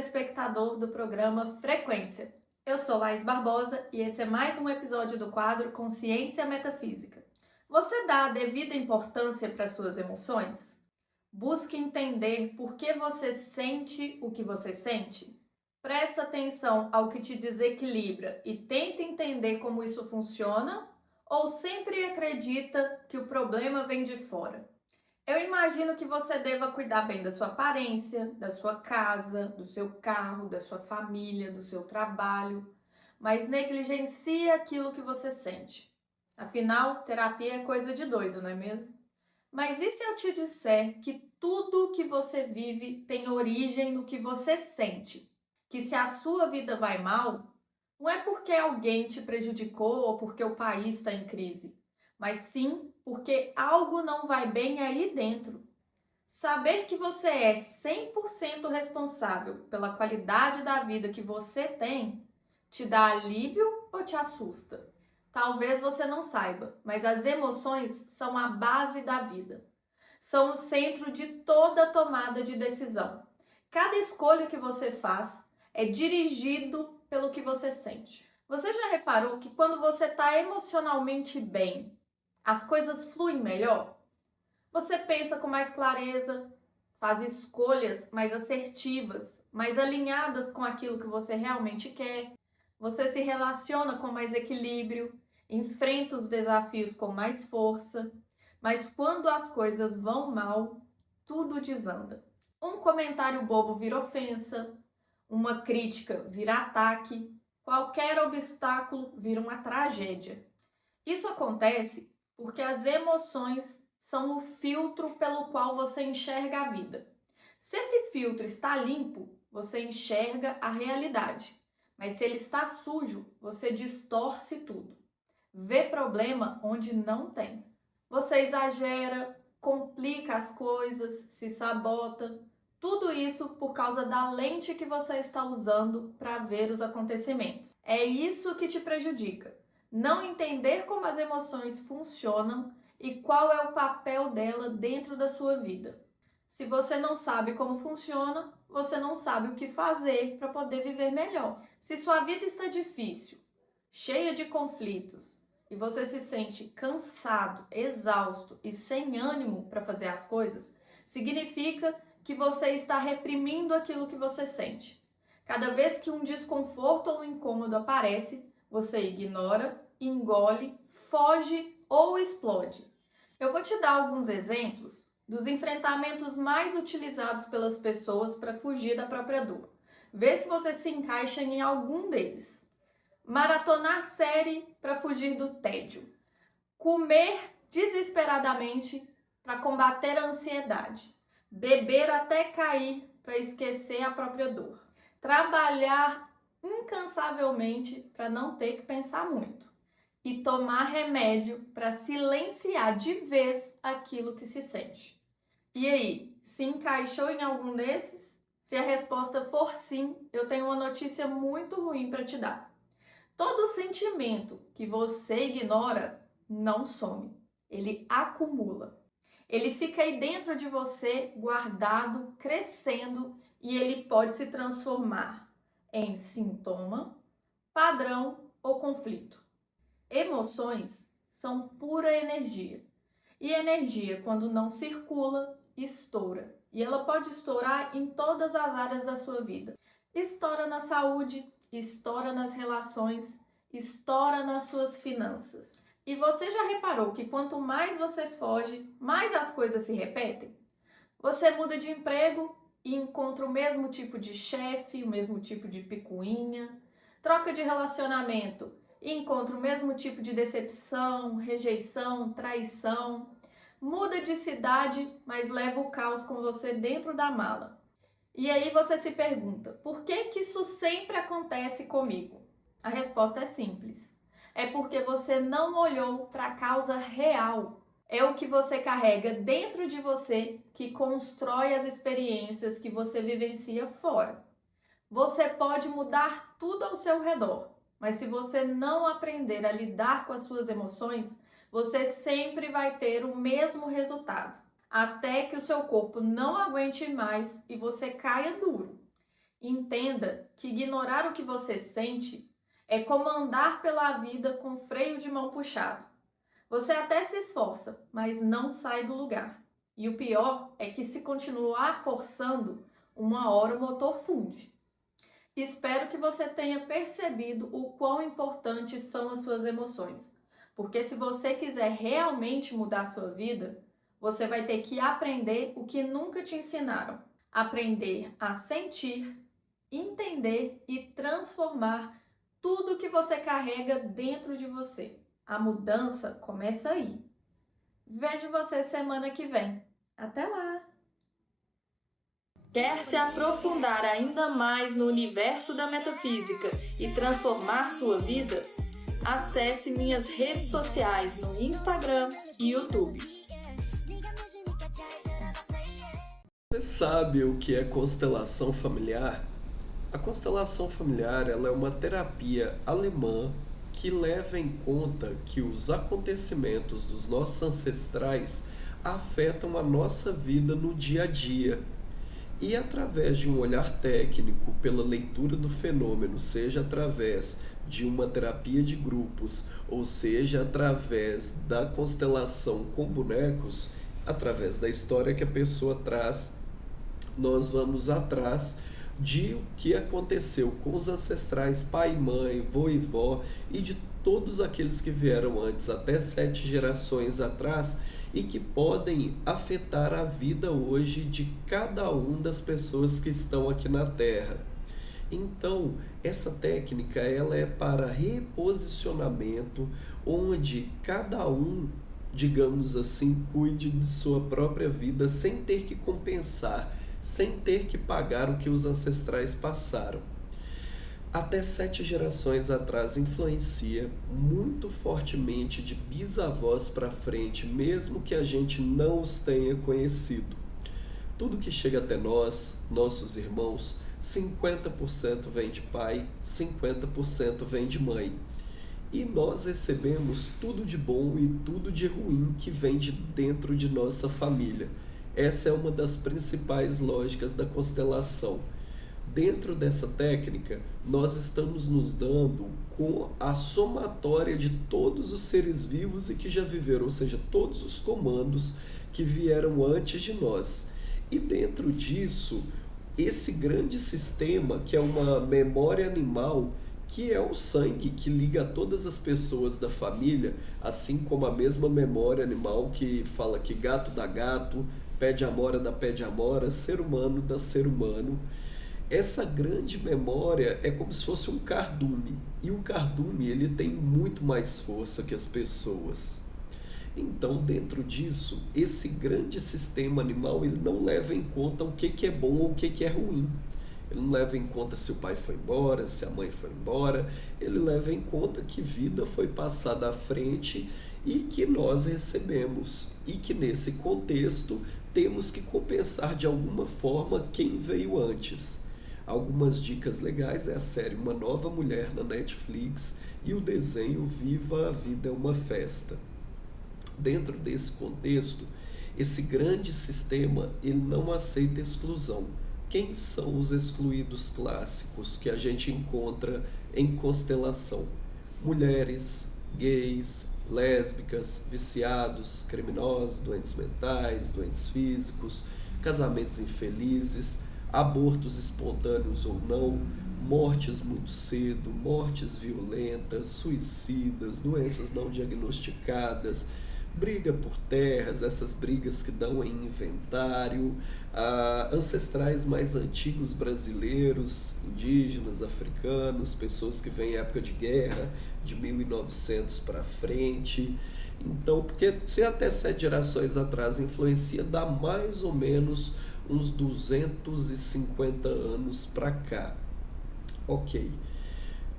telespectador do programa Frequência. Eu sou Laís Barbosa e esse é mais um episódio do quadro Consciência Metafísica. Você dá a devida importância para suas emoções? Busque entender por que você sente o que você sente. Presta atenção ao que te desequilibra e tenta entender como isso funciona, ou sempre acredita que o problema vem de fora? Eu imagino que você deva cuidar bem da sua aparência, da sua casa, do seu carro, da sua família, do seu trabalho, mas negligencia aquilo que você sente. Afinal, terapia é coisa de doido, não é mesmo? Mas e se eu te disser que tudo que você vive tem origem no que você sente? Que se a sua vida vai mal, não é porque alguém te prejudicou ou porque o país está em crise, mas sim porque algo não vai bem aí dentro. Saber que você é 100% responsável pela qualidade da vida que você tem te dá alívio ou te assusta? Talvez você não saiba, mas as emoções são a base da vida. São o centro de toda tomada de decisão. Cada escolha que você faz é dirigido pelo que você sente. Você já reparou que quando você está emocionalmente bem, as coisas fluem melhor? Você pensa com mais clareza, faz escolhas mais assertivas, mais alinhadas com aquilo que você realmente quer. Você se relaciona com mais equilíbrio, enfrenta os desafios com mais força. Mas quando as coisas vão mal, tudo desanda. Um comentário bobo vira ofensa, uma crítica vira ataque, qualquer obstáculo vira uma tragédia. Isso acontece porque as emoções são o filtro pelo qual você enxerga a vida. Se esse filtro está limpo, você enxerga a realidade. Mas se ele está sujo, você distorce tudo. Vê problema onde não tem. Você exagera, complica as coisas, se sabota. Tudo isso por causa da lente que você está usando para ver os acontecimentos. É isso que te prejudica. Não entender como as emoções funcionam e qual é o papel dela dentro da sua vida. Se você não sabe como funciona, você não sabe o que fazer para poder viver melhor. Se sua vida está difícil, cheia de conflitos, e você se sente cansado, exausto e sem ânimo para fazer as coisas, significa que você está reprimindo aquilo que você sente. Cada vez que um desconforto ou um incômodo aparece, você ignora, engole, foge ou explode. Eu vou te dar alguns exemplos dos enfrentamentos mais utilizados pelas pessoas para fugir da própria dor. Vê se você se encaixa em algum deles. Maratonar série para fugir do tédio. Comer desesperadamente para combater a ansiedade. Beber até cair para esquecer a própria dor. Trabalhar incansavelmente para não ter que pensar muito. E tomar remédio para silenciar de vez aquilo que se sente. E aí, se encaixou em algum desses? Se a resposta for sim, eu tenho uma notícia muito ruim para te dar. Todo sentimento que você ignora não some, ele acumula. Ele fica aí dentro de você, guardado, crescendo, e ele pode se transformar em sintoma, padrão ou conflito. Emoções são pura energia. E energia, quando não circula, estoura. E ela pode estourar em todas as áreas da sua vida. Estoura na saúde, estoura nas relações, estoura nas suas finanças. E você já reparou que quanto mais você foge, mais as coisas se repetem? Você muda de emprego e encontra o mesmo tipo de chefe, o mesmo tipo de picuinha. Troca de relacionamento e encontra o mesmo tipo de decepção, rejeição, traição. Muda de cidade, mas leva o caos com você dentro da mala. E aí você se pergunta, por que isso sempre acontece comigo? A resposta é simples. É porque você não olhou para a causa real. É o que você carrega dentro de você que constrói as experiências que você vivencia fora. Você pode mudar tudo ao seu redor, mas se você não aprender a lidar com as suas emoções, você sempre vai ter o mesmo resultado, até que o seu corpo não aguente mais e você caia duro. Entenda que ignorar o que você sente é como andar pela vida com freio de mão puxado. Você até se esforça, mas não sai do lugar. E o pior é que, se continuar forçando, uma hora o motor funde. Espero que você tenha percebido o quão importantes são as suas emoções, porque se você quiser realmente mudar a sua vida, você vai ter que aprender o que nunca te ensinaram. Aprender a sentir, entender e transformar tudo que você carrega dentro de você. A mudança começa aí. Vejo você semana que vem. Até lá! Quer se aprofundar ainda mais no universo da metafísica e transformar sua vida? Acesse minhas redes sociais no Instagram e YouTube. Você sabe o que é constelação familiar? A constelação familiar ela é uma terapia alemã que leva em conta que os acontecimentos dos nossos ancestrais afetam a nossa vida no dia a dia. E através de um olhar técnico, pela leitura do fenômeno, seja através de uma terapia de grupos, ou seja através da constelação com bonecos, através da história que a pessoa traz, nós vamos atrás de o que aconteceu com os ancestrais, pai, mãe, vô e vó, e de todos aqueles que vieram antes, até 7 gerações atrás, e que podem afetar a vida hoje de cada um das pessoas que estão aqui na Terra. Então, essa técnica ela é para reposicionamento, onde cada um, digamos assim, cuide de sua própria vida sem ter que compensar, sem ter que pagar o que os ancestrais passaram. Até 7 gerações atrás influencia muito fortemente de bisavós para frente, mesmo que a gente não os tenha conhecido. Tudo que chega até nós, nossos irmãos, 50% vem de pai, 50% vem de mãe. E nós recebemos tudo de bom e tudo de ruim que vem de dentro de nossa família. Essa é uma das principais lógicas da constelação. Dentro dessa técnica, nós estamos nos dando com a somatória de todos os seres vivos e que já viveram, ou seja, todos os comandos que vieram antes de nós. E dentro disso, esse grande sistema, que é uma memória animal, que é o sangue que liga todas as pessoas da família, assim como a mesma memória animal que fala que gato dá gato, pé de amora dá pé de amora, ser humano dá ser humano. Essa grande memória é como se fosse um cardume, e o cardume ele tem muito mais força que as pessoas. Então, dentro disso, esse grande sistema animal ele não leva em conta o que é bom ou o que é ruim. Ele não leva em conta se o pai foi embora, se a mãe foi embora. Ele leva em conta que vida foi passada à frente e que nós recebemos. E que nesse contexto temos que compensar de alguma forma quem veio antes. Algumas dicas legais é a série Uma Nova Mulher na Netflix e o desenho Viva a Vida é uma Festa. Dentro desse contexto, esse grande sistema ele não aceita exclusão. Quem são os excluídos clássicos que a gente encontra em constelação? Mulheres, gays, lésbicas, viciados, criminosos, doentes mentais, doentes físicos, casamentos infelizes, abortos espontâneos ou não, mortes muito cedo, mortes violentas, suicidas, doenças não diagnosticadas, briga por terras, essas brigas que dão em inventário, ancestrais mais antigos brasileiros, indígenas, africanos, pessoas que vêm em época de guerra, de 1900 para frente. Então, porque se até 7 gerações atrás influencia, dá mais ou menos uns 250 anos para cá. Ok.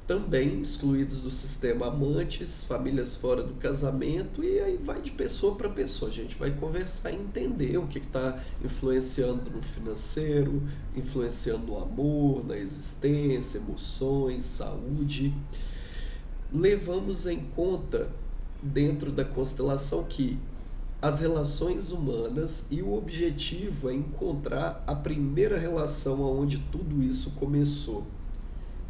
Também excluídos do sistema amantes, famílias fora do casamento, e aí vai de pessoa para pessoa. A gente vai conversar e entender o que está influenciando no financeiro, influenciando no amor, na existência, emoções, saúde. Levamos em conta dentro da constelação que as relações humanas e o objetivo é encontrar a primeira relação onde tudo isso começou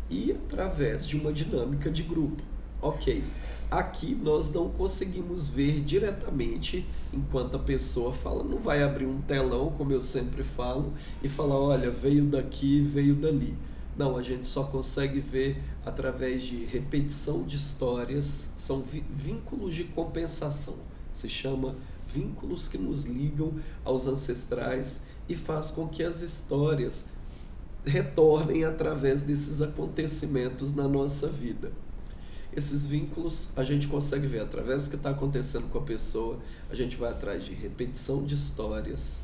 e através de uma dinâmica de grupo. Ok, aqui nós não conseguimos ver diretamente enquanto a pessoa fala, não vai abrir um telão, como eu sempre falo, e falar, olha, veio daqui, veio dali. Não, a gente só consegue ver através de repetição de histórias, são vínculos de compensação, se chama vínculos que nos ligam aos ancestrais e faz com que as histórias retornem através desses acontecimentos na nossa vida. Esses vínculos a gente consegue ver através do que está acontecendo com a pessoa, a gente vai atrás de repetição de histórias,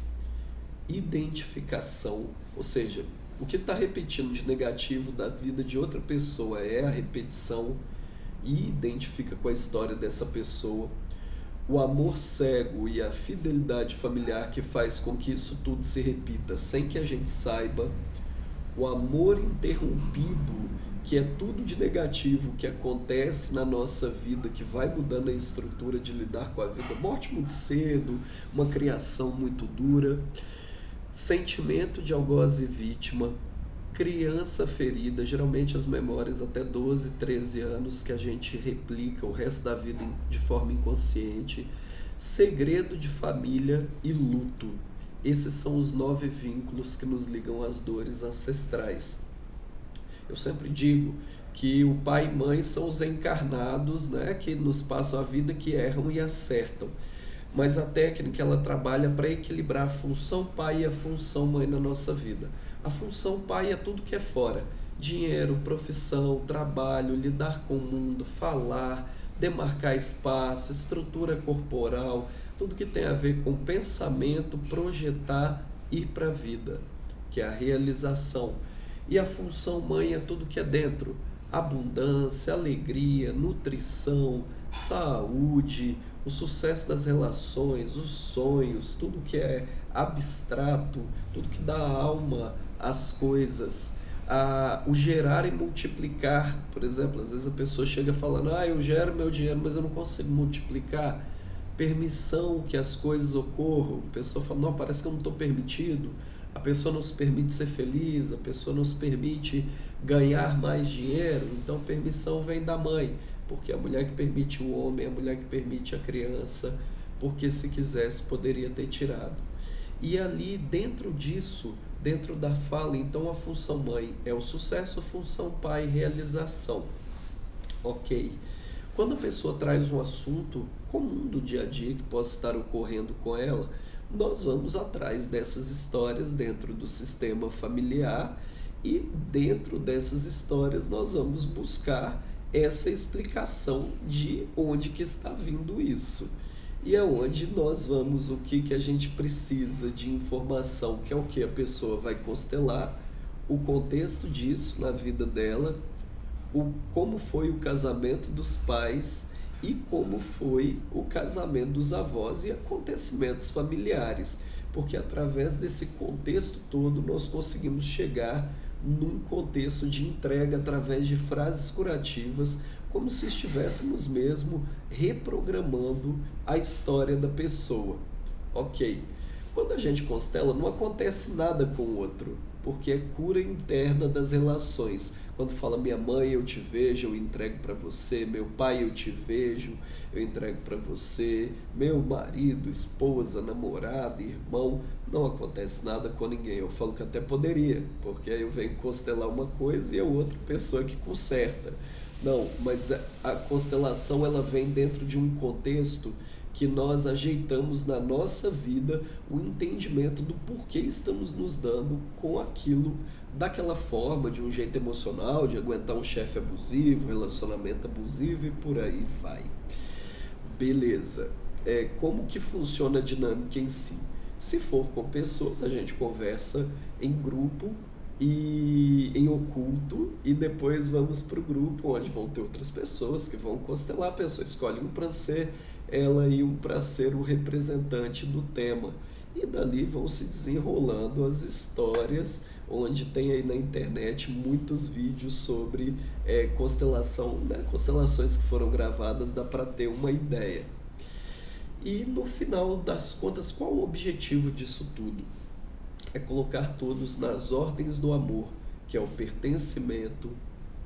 identificação, ou seja, o que está repetindo de negativo da vida de outra pessoa é a repetição e identifica com a história dessa pessoa. O amor cego e a fidelidade familiar que faz com que isso tudo se repita sem que a gente saiba. O amor interrompido, que é tudo de negativo que acontece na nossa vida, que vai mudando a estrutura de lidar com a vida. Morte muito cedo, uma criação muito dura, sentimento de algoz e vítima, criança ferida, geralmente as memórias até 12, 13 anos que a gente replica o resto da vida de forma inconsciente, segredo de família e luto. Esses são os 9 vínculos que nos ligam às dores ancestrais. Eu sempre digo que o pai e mãe são os encarnados, né, que nos passam a vida, que erram e acertam. Mas a técnica ela trabalha para equilibrar a função pai e a função mãe na nossa vida. A função pai é tudo que é fora. Dinheiro, profissão, trabalho, lidar com o mundo, falar, demarcar espaço, estrutura corporal, tudo que tem a ver com pensamento, projetar, ir para a vida, que é a realização. E a função mãe é tudo que é dentro. Abundância, alegria, nutrição, saúde, o sucesso das relações, os sonhos, tudo que é abstrato, tudo que dá alma às coisas. O gerar e multiplicar, por exemplo, às vezes a pessoa chega falando, eu gero meu dinheiro, mas eu não consigo multiplicar. Permissão que as coisas ocorram. A pessoa fala, não, parece que eu não estou permitido. A pessoa não se permite ser feliz, a pessoa não se permite ganhar mais dinheiro. Então permissão vem da mãe, porque a mulher que permite o homem, a mulher que permite a criança, porque se quisesse poderia ter tirado. E ali dentro disso, dentro da fala, então a função mãe é o sucesso, a função pai realização. Ok. Quando a pessoa traz um assunto comum do dia a dia que possa estar ocorrendo com ela, nós vamos atrás dessas histórias dentro do sistema familiar e dentro dessas histórias nós vamos buscar essa explicação de onde que está vindo isso. E é onde nós vamos, o que a gente precisa de informação, que é o que a pessoa vai constelar, o contexto disso na vida dela, como foi o casamento dos pais e como foi o casamento dos avós e acontecimentos familiares, porque através desse contexto todo nós conseguimos chegar num contexto de entrega através de frases curativas, como se estivéssemos mesmo reprogramando a história da pessoa. Ok, quando a gente constela não acontece nada com o outro, porque é cura interna das relações. Quando fala minha mãe eu te vejo, eu entrego para você, meu pai eu te vejo, eu entrego para você, meu marido, esposa, namorado, irmão, não acontece nada com ninguém. Eu falo que até poderia, porque aí eu venho constelar uma coisa e a outra pessoa que conserta. Não, mas a constelação ela vem dentro de um contexto que nós ajeitamos na nossa vida o entendimento do porquê estamos nos dando com aquilo daquela forma, de um jeito emocional, de aguentar um chefe abusivo, relacionamento abusivo e por aí vai. Beleza. Como que funciona a dinâmica em si? Se for com pessoas, a gente conversa em grupo e em oculto e depois vamos para o grupo onde vão ter outras pessoas que vão constelar. A pessoa escolhe um para ser ela e um para ser o representante do tema. E dali vão se desenrolando as histórias, onde tem aí na internet muitos vídeos sobre constelação, né? Constelações que foram gravadas, dá para ter uma ideia. E no final das contas, qual o objetivo disso tudo? É colocar todos nas ordens do amor, que é o pertencimento,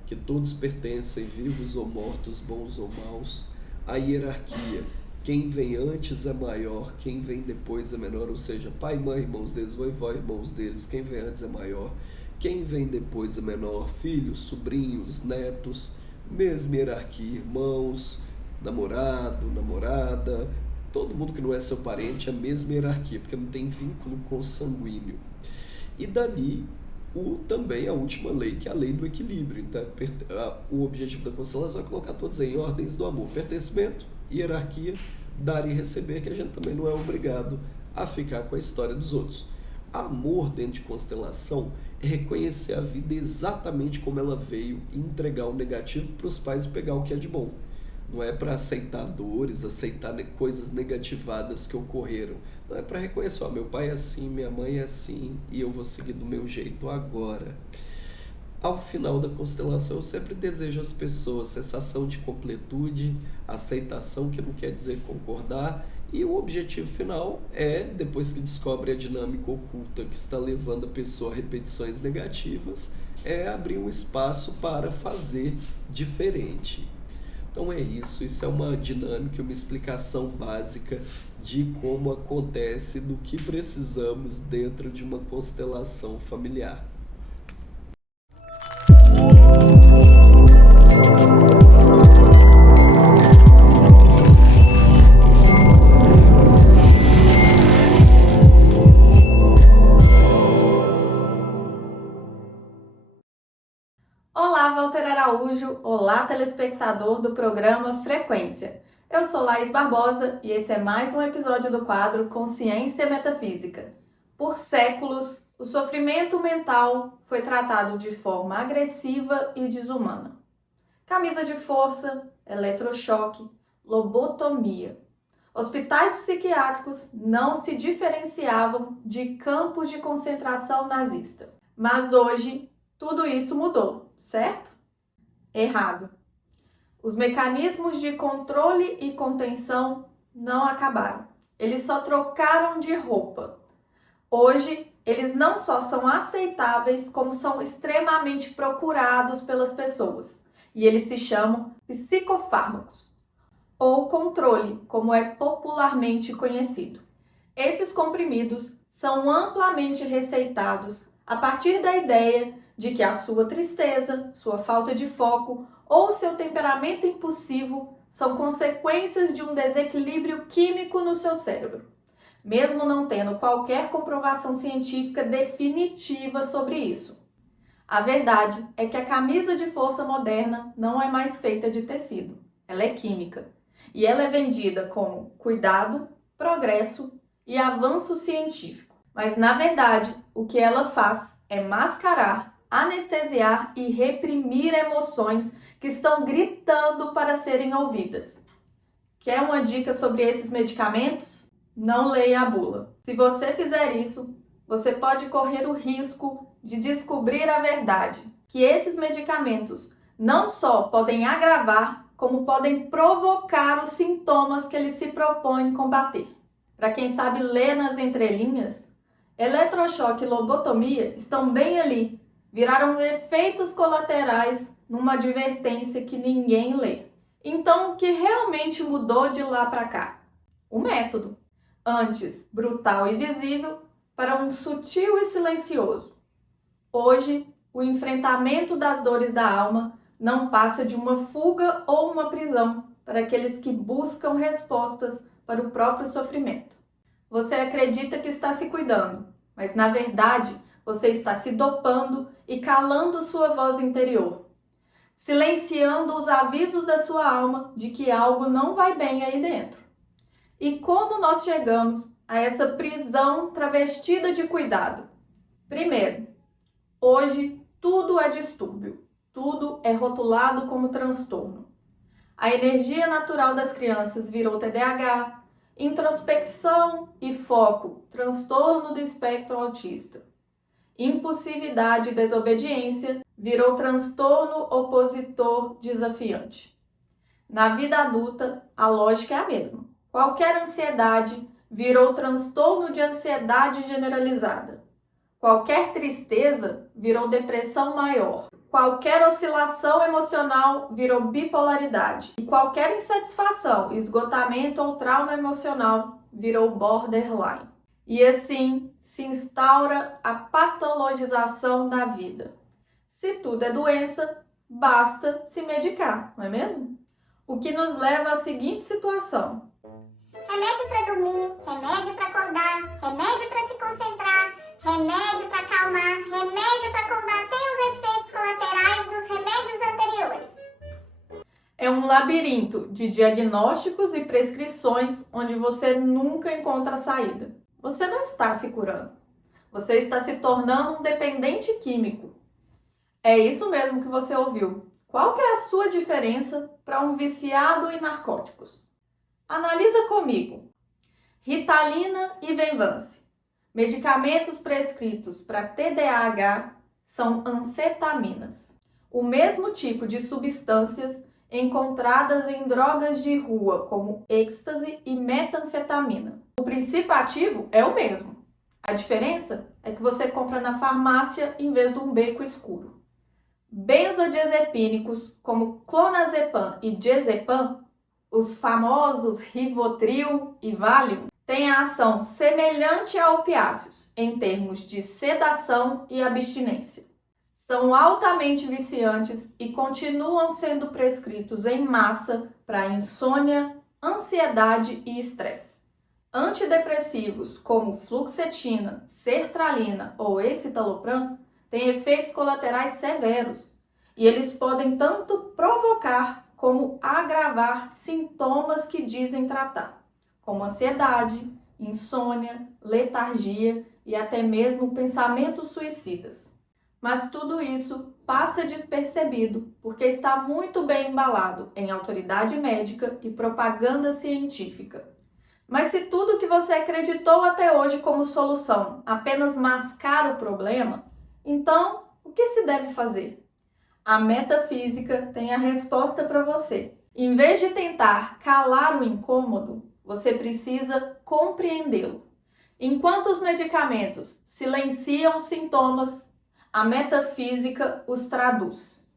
que todos pertencem, vivos ou mortos, bons ou maus, a hierarquia. Quem vem antes é maior, quem vem depois é menor, ou seja, pai, mãe, irmãos deles, vovó, irmãos deles, quem vem antes é maior, quem vem depois é menor, filhos, sobrinhos, netos, mesma hierarquia, irmãos, namorado, namorada, todo mundo que não é seu parente é a mesma hierarquia, porque não tem vínculo consanguíneo. E dali também a última lei, que é a lei do equilíbrio. Então, o objetivo da constelação é colocar todos em ordens do amor, pertencimento, hierarquia, dar e receber, que a gente também não é obrigado a ficar com a história dos outros. Amor dentro de constelação é reconhecer a vida exatamente como ela veio e entregar o negativo para os pais e pegar o que é de bom. Não é para aceitar dores, aceitar coisas negativadas que ocorreram. Não é para reconhecer, meu pai é assim, minha mãe é assim e eu vou seguir do meu jeito agora. Ao final da constelação, eu sempre desejo às pessoas sensação de completude, aceitação, que não quer dizer concordar, e o objetivo final é, depois que descobre a dinâmica oculta que está levando a pessoa a repetições negativas, é abrir um espaço para fazer diferente. Então é isso é uma dinâmica, uma explicação básica de como acontece, do que precisamos dentro de uma constelação familiar. Olá, Walter Araújo! Olá, telespectador do programa Frequência. Eu sou Laís Barbosa e esse é mais um episódio do quadro Consciência Metafísica. Por séculos, o sofrimento mental foi tratado de forma agressiva e desumana. Camisa de força, eletrochoque, lobotomia. Hospitais psiquiátricos não se diferenciavam de campos de concentração nazista. Mas hoje, tudo isso mudou, certo? Errado. Os mecanismos de controle e contenção não acabaram. Eles só trocaram de roupa. Hoje, eles não só são aceitáveis, como são extremamente procurados pelas pessoas. E eles se chamam psicofármacos, ou controle, como é popularmente conhecido. Esses comprimidos são amplamente receitados a partir da ideia de que a sua tristeza, sua falta de foco ou seu temperamento impulsivo são consequências de um desequilíbrio químico no seu cérebro, mesmo não tendo qualquer comprovação científica definitiva sobre isso. A verdade é que a camisa de força moderna não é mais feita de tecido, ela é química, e ela é vendida como cuidado, progresso e avanço científico. Mas, na verdade, o que ela faz é mascarar, anestesiar e reprimir emoções que estão gritando para serem ouvidas. Quer uma dica sobre esses medicamentos? Não leia a bula. Se você fizer isso, você pode correr o risco de descobrir a verdade, que esses medicamentos não só podem agravar, como podem provocar os sintomas que eles se propõem combater. Para quem sabe ler nas entrelinhas, eletrochoque e lobotomia estão bem ali, viraram efeitos colaterais numa advertência que ninguém lê. Então, o que realmente mudou de lá para cá? O método. Antes brutal e visível, para um sutil e silencioso. Hoje, o enfrentamento das dores da alma não passa de uma fuga ou uma prisão para aqueles que buscam respostas para o próprio sofrimento. Você acredita que está se cuidando, mas na verdade você está se dopando e calando sua voz interior, silenciando os avisos da sua alma de que algo não vai bem aí dentro. E como nós chegamos a essa prisão travestida de cuidado? Primeiro, hoje tudo é distúrbio, tudo é rotulado como transtorno. A energia natural das crianças virou TDAH, introspecção e foco, transtorno do espectro autista. Impulsividade e desobediência virou transtorno opositor desafiante. Na vida adulta, a lógica é a mesma. Qualquer ansiedade virou transtorno de ansiedade generalizada. Qualquer tristeza virou depressão maior. Qualquer oscilação emocional virou bipolaridade. E qualquer insatisfação, esgotamento ou trauma emocional virou borderline. E assim se instaura a patologização da vida. Se tudo é doença, basta se medicar, não é mesmo? O que nos leva à seguinte situação. Remédio para dormir, remédio para acordar, remédio para se concentrar, remédio para acalmar, remédio para combater os efeitos colaterais dos remédios anteriores. É um labirinto de diagnósticos e prescrições onde você nunca encontra a saída. Você não está se curando. Você está se tornando um dependente químico. É isso mesmo que você ouviu. Qual que é a sua diferença para um viciado em narcóticos? Analisa comigo. Ritalina e Venvance. Medicamentos prescritos para TDAH são anfetaminas. O mesmo tipo de substâncias encontradas em drogas de rua, como êxtase e metanfetamina. O princípio ativo é o mesmo. A diferença é que você compra na farmácia em vez de um beco escuro. Benzodiazepínicos, como clonazepam e diazepam, os famosos Rivotril e Valium, têm a ação semelhante a opiáceos em termos de sedação e abstinência. São altamente viciantes e continuam sendo prescritos em massa para insônia, ansiedade e estresse. Antidepressivos como fluoxetina, sertralina ou escitalopram têm efeitos colaterais severos e eles podem tanto provocar como agravar sintomas que dizem tratar, como ansiedade, insônia, letargia e até mesmo pensamentos suicidas. Mas tudo isso passa despercebido porque está muito bem embalado em autoridade médica e propaganda científica. Mas se tudo que você acreditou até hoje como solução apenas mascara o problema, então o que se deve fazer? A metafísica tem a resposta para você. Em vez de tentar calar o incômodo, você precisa compreendê-lo. Enquanto os medicamentos silenciam os sintomas, a metafísica os traduz.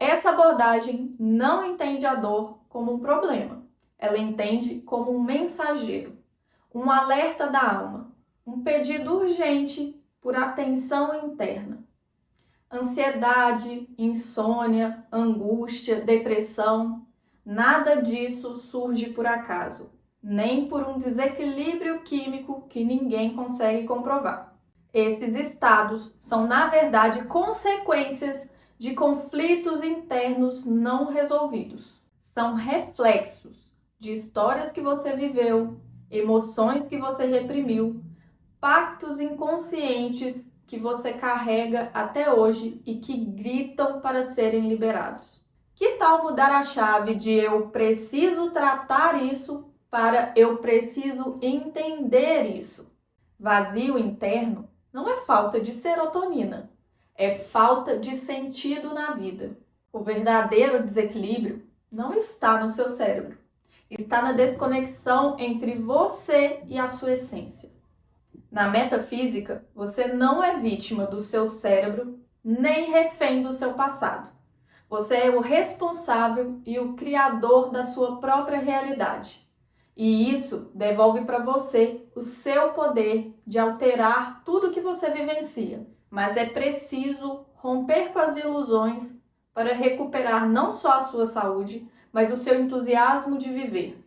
Essa abordagem não entende a dor como um problema. Ela entende como um mensageiro, um alerta da alma, um pedido urgente por atenção interna. Ansiedade, insônia, angústia, depressão, nada disso surge por acaso, nem por um desequilíbrio químico que ninguém consegue comprovar. Esses estados são, na verdade, consequências de conflitos internos não resolvidos. São reflexos de histórias que você viveu, emoções que você reprimiu, pactos inconscientes que você carrega até hoje e que gritam para serem liberados. Que tal mudar a chave de eu preciso tratar isso para eu preciso entender isso? Vazio interno não é falta de serotonina, é falta de sentido na vida. O verdadeiro desequilíbrio não está no seu cérebro, está na desconexão entre você e a sua essência. Na metafísica, você não é vítima do seu cérebro, nem refém do seu passado. Você é o responsável e o criador da sua própria realidade. E isso devolve para você o seu poder de alterar tudo que você vivencia. Mas é preciso romper com as ilusões para recuperar não só a sua saúde, mas o seu entusiasmo de viver.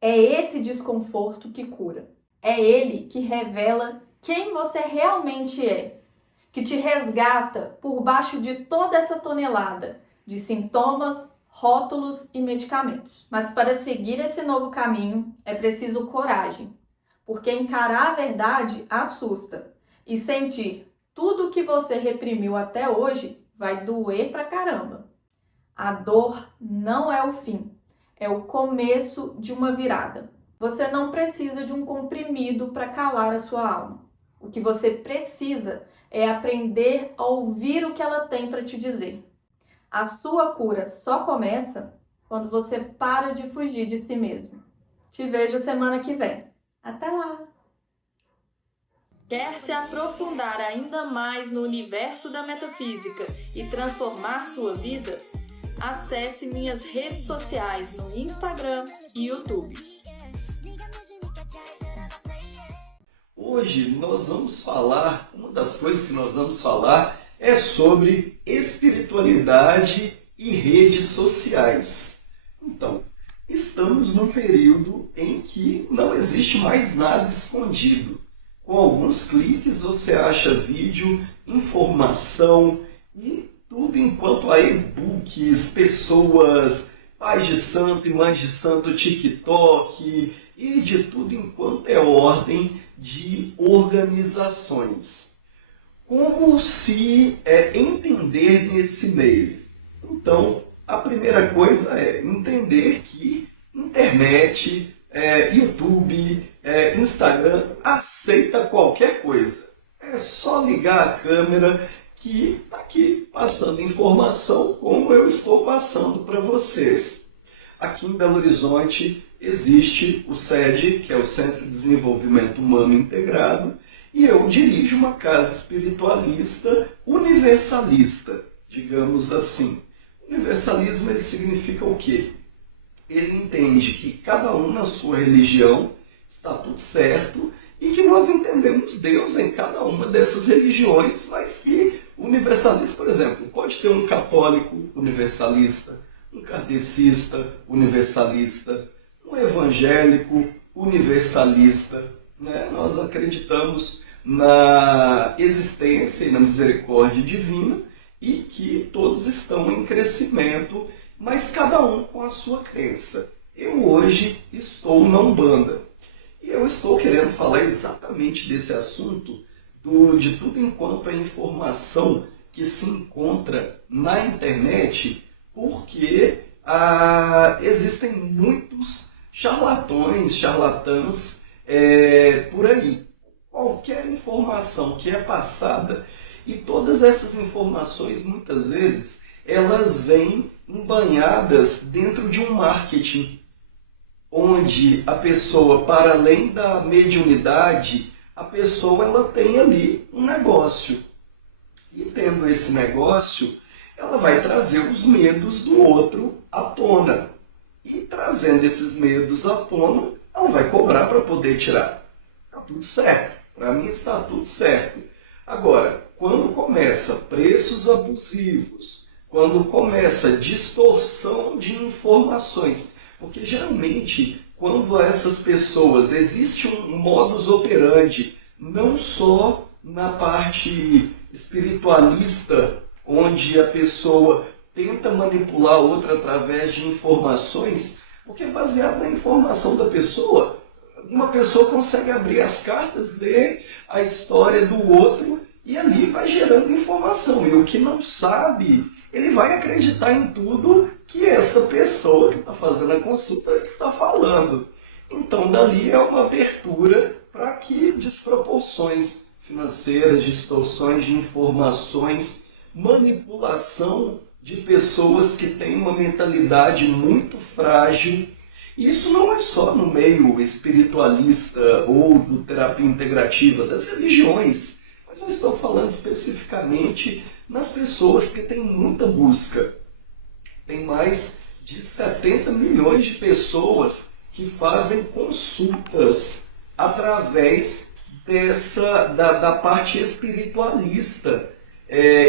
É esse desconforto que cura. É ele que revela quem você realmente é, que te resgata por baixo de toda essa tonelada de sintomas, rótulos e medicamentos. Mas para seguir esse novo caminho é preciso coragem, porque encarar a verdade assusta e sentir tudo o que você reprimiu até hoje vai doer pra caramba. A dor não é o fim, é o começo de uma virada. Você não precisa de um comprimido para calar a sua alma. O que você precisa é aprender a ouvir o que ela tem para te dizer. A sua cura só começa quando você para de fugir de si mesmo. Te vejo semana que vem. Até lá! Quer se aprofundar ainda mais no universo da metafísica e transformar sua vida? Acesse minhas redes sociais no Instagram e YouTube. Hoje uma das coisas que nós vamos falar é sobre espiritualidade e redes sociais. Então, estamos num período em que não existe mais nada escondido. Com alguns cliques você acha vídeo, informação e tudo enquanto há e-books, pessoas, pais de santo e mães de santo, TikTok e de tudo enquanto é ordem de organizações. Como se entender nesse meio? Então, a primeira coisa é entender que internet, YouTube, Instagram aceita qualquer coisa. É só ligar a câmera que está aqui passando informação como eu estou passando para vocês. Aqui em Belo Horizonte existe o SED, que é o Centro de Desenvolvimento Humano Integrado, e eu dirijo uma casa espiritualista universalista, digamos assim. Universalismo ele significa o quê? Ele entende que cada um na sua religião está tudo certo e que nós entendemos Deus em cada uma dessas religiões, mas que o universalista, por exemplo, pode ter um católico universalista, um kardecista universalista, um evangélico universalista. Né? Nós acreditamos na existência e na misericórdia divina e que todos estão em crescimento, mas cada um com a sua crença. Eu hoje estou na Umbanda e eu estou querendo falar exatamente desse assunto, de tudo enquanto a informação que se encontra na internet, porque existem muitos charlatãs por aí. Qualquer informação que é passada, e todas essas informações, muitas vezes, elas vêm embanhadas dentro de um marketing, onde a pessoa, para além da mediunidade, a pessoa ela tem ali um negócio. E tendo esse negócio, ela vai trazer os medos do outro à tona. E trazendo esses medos à tona, ela vai cobrar para poder tirar. Está tudo certo. Para mim está tudo certo. Agora, quando começa preços abusivos, quando começa distorção de informações, porque geralmente quando essas pessoas, existe um modus operandi, não só na parte espiritualista, onde a pessoa tenta manipular a outra através de informações, porque baseado na informação da pessoa, uma pessoa consegue abrir as cartas, ler a história do outro e ali vai gerando informação. E o que não sabe, ele vai acreditar em tudo que essa pessoa que está fazendo a consulta está falando. Então, dali é uma abertura para que desproporções financeiras, distorções de informações, manipulação de pessoas que têm uma mentalidade muito frágil. Isso não é só no meio espiritualista ou do terapia integrativa das religiões, mas eu estou falando especificamente nas pessoas que têm muita busca. Tem mais de 70 milhões de pessoas que fazem consultas através da parte espiritualista.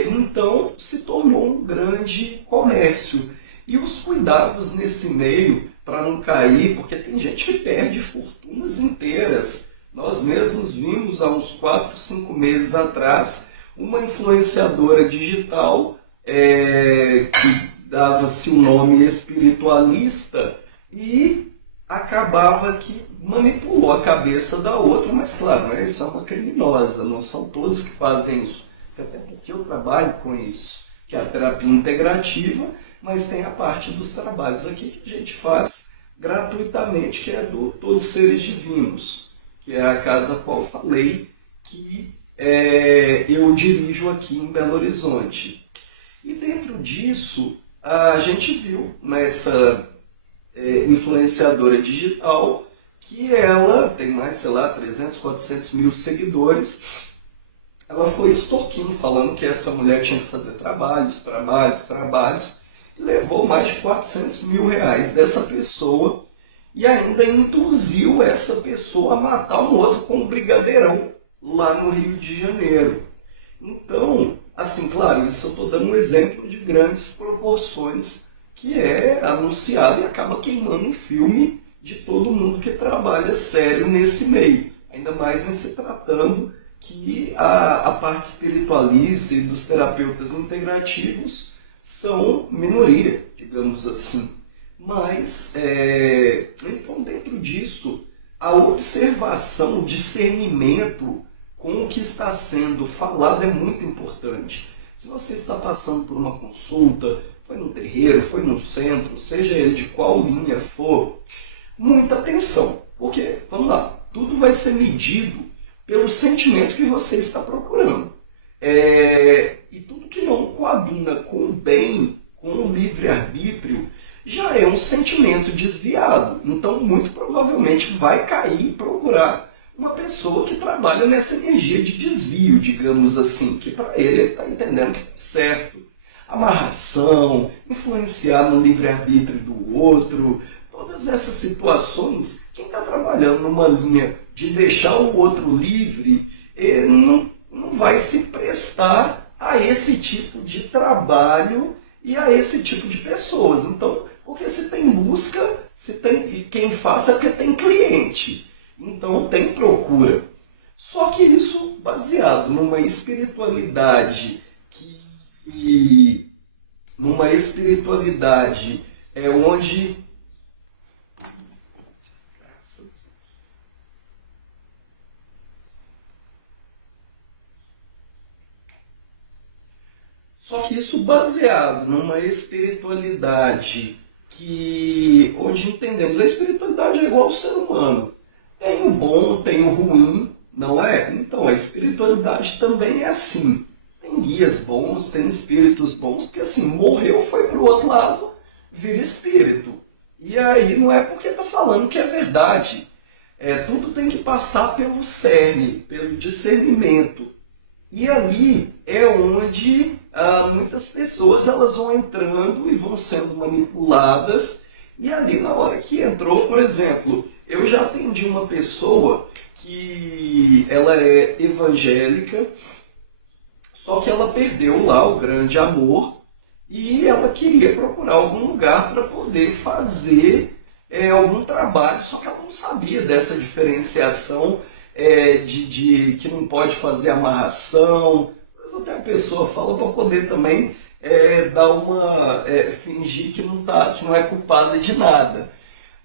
Então, se tornou um grande comércio. E os cuidados nesse meio, para não cair, porque tem gente que perde fortunas inteiras. Nós mesmos vimos há uns 4, 5 meses atrás uma influenciadora digital que dava-se o nome espiritualista e acabava que manipulou a cabeça da outra, mas claro, isso é uma criminosa, não são todos que fazem isso. Até porque eu trabalho com isso, que é a terapia integrativa, mas tem a parte dos trabalhos aqui que a gente faz gratuitamente, que é do Todos Seres Divinos, que é a casa a qual falei que eu dirijo aqui em Belo Horizonte. E dentro disso, a gente viu nessa influenciadora digital que ela tem mais, sei lá, 300, 400 mil seguidores. Ela foi extorquindo, falando que essa mulher tinha que fazer trabalhos, e levou mais de 400 mil reais dessa pessoa e ainda induziu essa pessoa a matar um outro com um brigadeirão lá no Rio de Janeiro. Então, assim, claro, isso eu estou dando um exemplo de grandes proporções que é anunciado e acaba queimando o filme de todo mundo que trabalha sério nesse meio. Ainda mais em se tratando que a parte espiritualista e dos terapeutas integrativos são minoria, digamos assim. Mas, então, dentro disso, a observação, o discernimento com o que está sendo falado é muito importante. Se você está passando por uma consulta, foi num terreiro, foi num centro, seja ele de qual linha for, muita atenção. Porque, vamos lá, tudo vai ser medido pelo sentimento que você está procurando. E tudo que não coaduna com o bem, com o livre-arbítrio, já é um sentimento desviado. Então, muito provavelmente, vai cair e procurar uma pessoa que trabalha nessa energia de desvio, digamos assim, que para ele está entendendo que é certo. Amarração, influenciar no livre-arbítrio do outro, todas essas situações, quem está trabalhando numa linha de deixar o outro livre, não vai se prestar a esse tipo de trabalho e a esse tipo de pessoas. Então, porque se tem busca, e quem faça é porque tem cliente. Então, tem procura. Só que isso baseado numa espiritualidade onde onde entendemos a espiritualidade é igual ao ser humano. Tem o bom, tem o ruim, não é? Então, a espiritualidade também é assim. Tem guias bons, tem espíritos bons, porque assim, morreu, foi para o outro lado, vira espírito. E aí não é porque está falando que é verdade. Tudo tem que passar pelo cerne, pelo discernimento. E ali é onde muitas pessoas elas vão entrando e vão sendo manipuladas. E ali na hora que entrou, por exemplo, eu já atendi uma pessoa que ela é evangélica, só que ela perdeu lá o grande amor e ela queria procurar algum lugar para poder fazer algum trabalho, só que ela não sabia dessa diferenciação de que não pode fazer amarração. Mas até a pessoa fala para poder também fingir que não é culpada de nada.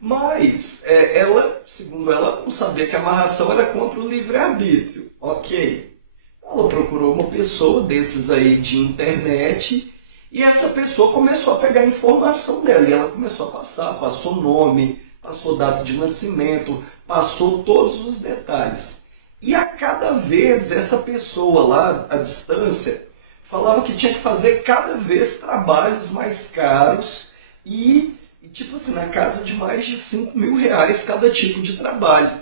Mas ela, segundo ela, não sabia que a amarração era contra o livre-arbítrio. Ok. Ela procurou uma pessoa desses aí de internet e essa pessoa começou a pegar a informação dela. E ela começou a passou nome, passou data de nascimento, passou todos os detalhes. E a cada vez essa pessoa lá, à distância, falava que tinha que fazer cada vez trabalhos mais caros e tipo assim, na casa de mais de 5 mil reais cada tipo de trabalho.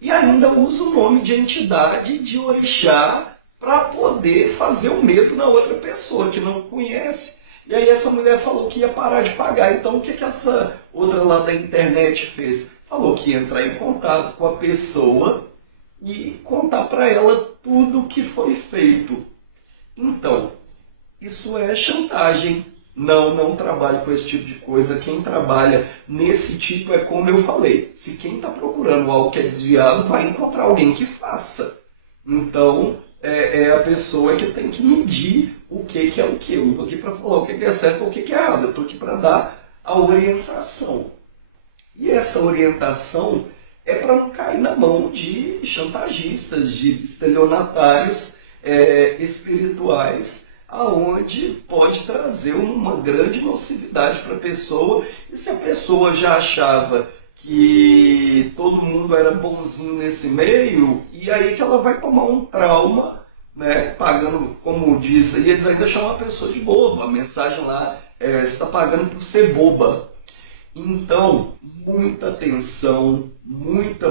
E ainda usa o nome de entidade de orixá para poder fazer o medo na outra pessoa que não conhece. E aí essa mulher falou que ia parar de pagar. Então o que essa outra lá da internet fez? Falou que ia entrar em contato com a pessoa e contar para ela tudo o que foi feito. Então, isso é chantagem. Não trabalhe com esse tipo de coisa. Quem trabalha nesse tipo é como eu falei. Se quem está procurando algo que é desviado, vai encontrar alguém que faça. Então, é a pessoa que tem que medir o que é o que. Eu não estou aqui para falar o que é certo ou o que é errado. Eu estou aqui para dar a orientação. E essa orientação é para não cair na mão de chantagistas, de estelionatários espirituais, aonde pode trazer uma grande nocividade para a pessoa. E se a pessoa já achava que todo mundo era bonzinho nesse meio, e aí que ela vai tomar um trauma, né, pagando, como diz, e eles ainda chamam a pessoa de boba. A mensagem lá você está pagando por ser boba. Então, muita atenção,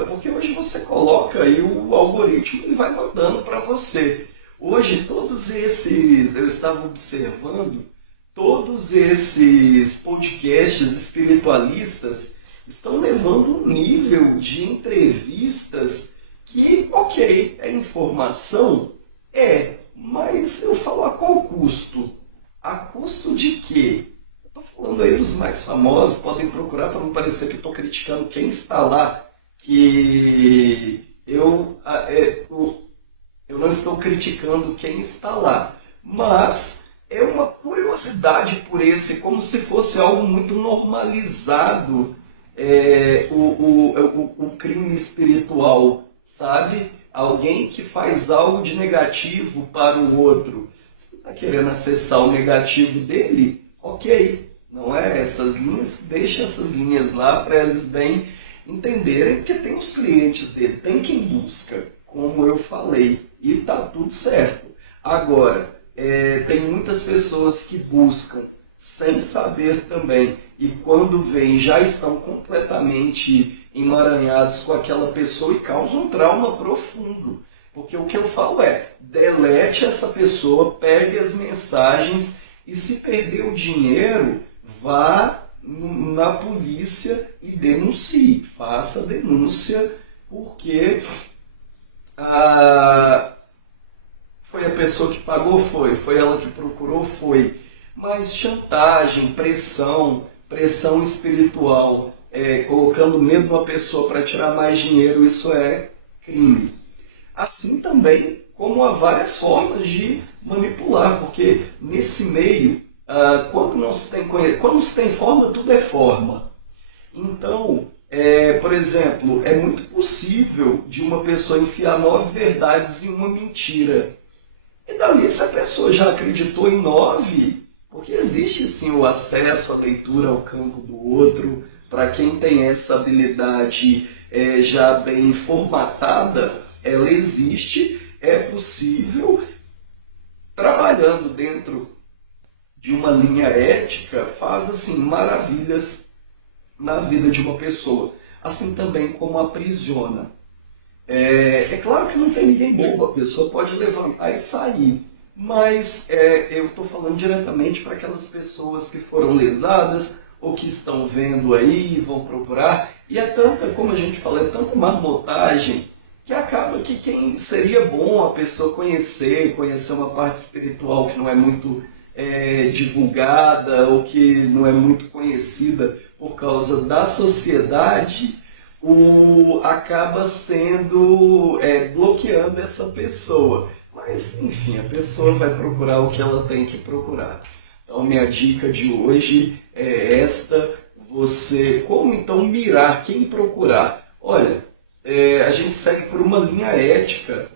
porque hoje você coloca aí o algoritmo e vai mandando para você. Hoje, eu estava observando, todos esses podcasts espiritualistas estão levando um nível de entrevistas que, ok, é informação? Mas eu falo a qual custo? A custo de quê? Estou falando aí dos mais famosos, podem procurar para não parecer que estou criticando quem está lá, que eu não estou criticando quem está lá, mas é uma curiosidade por como se fosse algo muito normalizado, o crime espiritual, sabe? Alguém que faz algo de negativo para o outro. Você está querendo acessar o negativo dele? Ok, não é? Essas linhas, deixa essas linhas lá para eles bem entenderem, porque tem os clientes dele, tem quem busca, como eu falei, e está tudo certo. Agora, tem muitas pessoas que buscam sem saber também, e quando vêm já estão completamente emaranhados com aquela pessoa e causam um trauma profundo. Porque o que eu falo delete essa pessoa, pegue as mensagens e se perder o dinheiro, vá na polícia e denuncie. Faça a denúncia, porque foi a pessoa que pagou? Foi ela que procurou? Foi. Mas chantagem, pressão espiritual, colocando medo na pessoa para tirar mais dinheiro, isso é crime. Assim também como há várias formas de manipular, porque nesse meio, quando se tem forma, tudo é forma. Então, por exemplo, é muito possível de uma pessoa enfiar 9 verdades em uma mentira. E dali, se a pessoa já acreditou em 9, porque existe sim o acesso à leitura ao campo do outro, para quem tem essa habilidade já bem formatada, ela existe, é possível, trabalhando dentro de uma linha ética, faz assim maravilhas na vida de uma pessoa, assim também como aprisiona. É claro que não tem ninguém bobo, a pessoa pode levantar e sair, mas eu estou falando diretamente para aquelas pessoas que foram lesadas ou que estão vendo aí e vão procurar, e é tanta, como a gente fala, é tanta marmotagem que acaba que quem seria bom a pessoa conhecer uma parte espiritual que não é muito divulgada ou que não é muito conhecida por causa da sociedade, acaba sendo bloqueando essa pessoa. Mas, enfim, a pessoa vai procurar o que ela tem que procurar. Então, minha dica de hoje é esta. Como então mirar, quem procurar? Olha, a gente segue por uma linha ética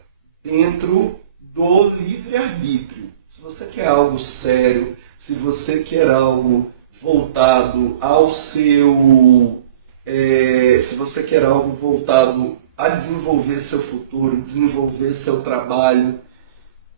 dentro do livre-arbítrio. Se você quer algo sério, se você quer algo voltado ao seu... se você quer algo voltado a desenvolver seu futuro, desenvolver seu trabalho,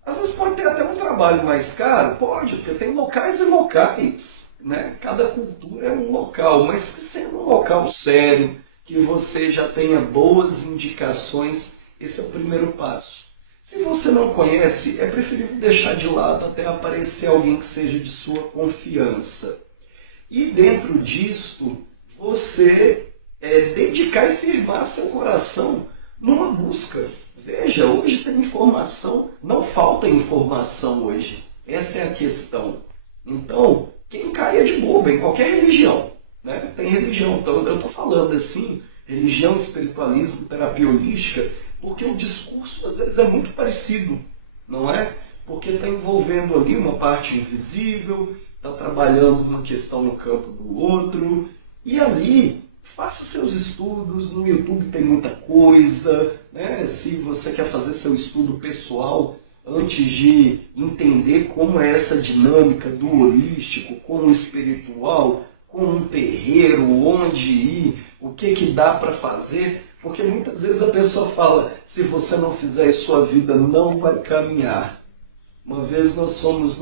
às vezes pode ter até um trabalho mais caro, pode, porque tem locais e locais, né? Cada cultura é um local, mas que sendo um local sério, que você já tenha boas indicações, esse é o primeiro passo. Se você não conhece, é preferível deixar de lado até aparecer alguém que seja de sua confiança. E dentro disto, você dedicar e firmar seu coração numa busca. Veja, hoje tem informação, não falta informação hoje. Essa é a questão. Então, quem cai é de bobo em qualquer religião. Né? Tem religião, então eu estou falando assim, religião, espiritualismo, terapia holística, porque o discurso às vezes é muito parecido, não é? Porque está envolvendo ali uma parte invisível, está trabalhando uma questão no campo do outro, e ali faça seus estudos, no YouTube tem muita coisa, né? Se você quer fazer seu estudo pessoal, antes de entender como é essa dinâmica do holístico, com o espiritual, com um terreiro, onde ir, o que dá para fazer, porque muitas vezes a pessoa fala, se você não fizer isso, sua vida não vai caminhar. Uma vez nós fomos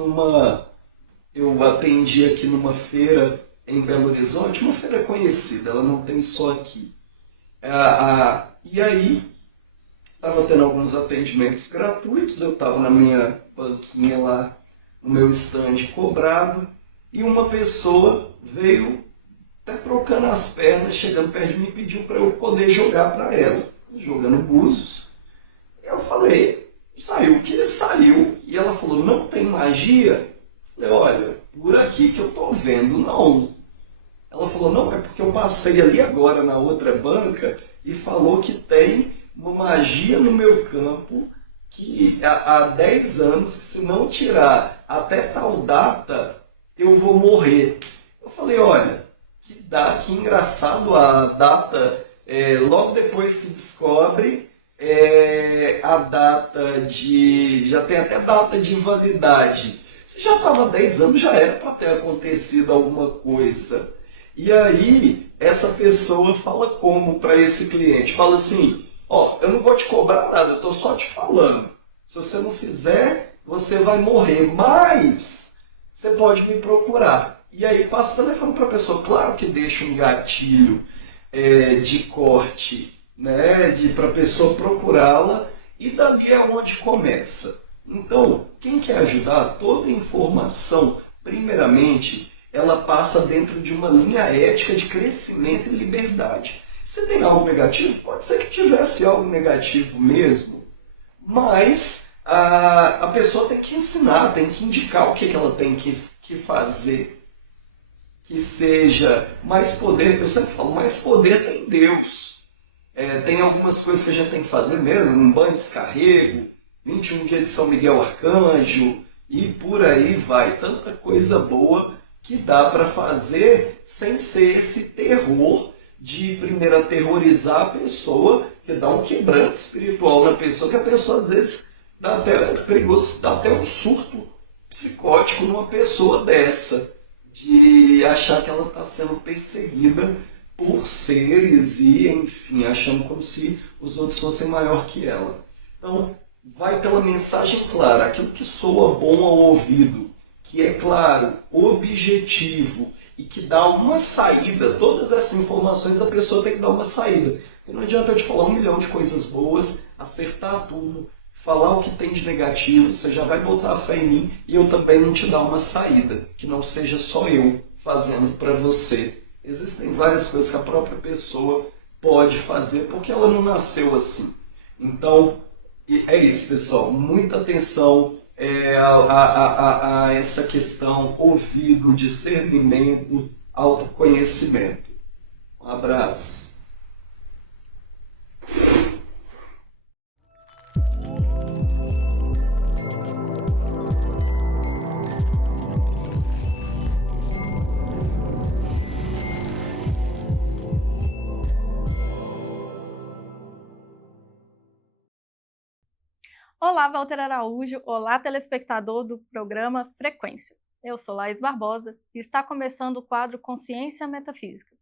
eu atendi aqui numa feira em Belo Horizonte, uma feira conhecida, ela não tem só aqui. E aí, estava tendo alguns atendimentos gratuitos, eu estava na minha banquinha lá, no meu stand cobrado, e uma pessoa veio até trocando as pernas, chegando perto de mim e pediu para eu poder jogar para ela, jogando búzios. Eu falei, saiu o que saiu, e ela falou, não tem magia? Eu falei, olha, por aqui que eu estou vendo, não. Ela falou, não, é porque eu passei ali agora na outra banca e falou que tem uma magia no meu campo que há 10 anos, que se não tirar até tal data, eu vou morrer. Eu falei, olha, que engraçado a data, logo depois que descobre a data de... já tem até data de validade. Se já estava 10 anos, já era para ter acontecido alguma coisa. E aí, essa pessoa fala como para esse cliente? Fala assim, ó, eu não vou te cobrar nada, eu estou só te falando. Se você não fizer, você vai morrer, mas você pode me procurar. E aí passa o telefone para a pessoa. Claro que deixa um gatilho de corte, né, para a pessoa procurá-la, e dali é onde começa. Então, quem quer ajudar, toda informação, primeiramente, ela passa dentro de uma linha ética de crescimento e liberdade. Se tem algo negativo, pode ser que tivesse algo negativo mesmo, mas a pessoa tem que ensinar, tem que indicar o que ela tem que fazer. Que seja mais poder, eu sempre falo, mais poder tem Deus. Tem algumas coisas que a gente tem que fazer mesmo, um banho de descarrego, 21 dias de São Miguel Arcanjo, e por aí vai. Tanta coisa boa que dá para fazer sem ser esse terror de primeiro aterrorizar a pessoa, que dá um quebranto espiritual na pessoa, que a pessoa às vezes dá até perigoso, dá até um surto psicótico numa pessoa dessa, de achar que ela está sendo perseguida por seres e, enfim, achando como se os outros fossem maior que ela. Então, vai pela mensagem clara, aquilo que soa bom ao ouvido, que é claro, objetivo e que dá uma saída. Todas essas informações a pessoa tem que dar uma saída. Porque não adianta eu te falar 1 milhão de coisas boas, acertar tudo, falar o que tem de negativo, você já vai botar a fé em mim e eu também não te dar uma saída, que não seja só eu fazendo para você. Existem várias coisas que a própria pessoa pode fazer porque ela não nasceu assim. Então, é isso, pessoal. Muita atenção a essa questão, ouvido, discernimento, autoconhecimento. Um abraço. Olá, Walter Araújo. Olá, telespectador do programa Frequência. Eu sou Laís Barbosa e está começando o quadro Consciência Metafísica.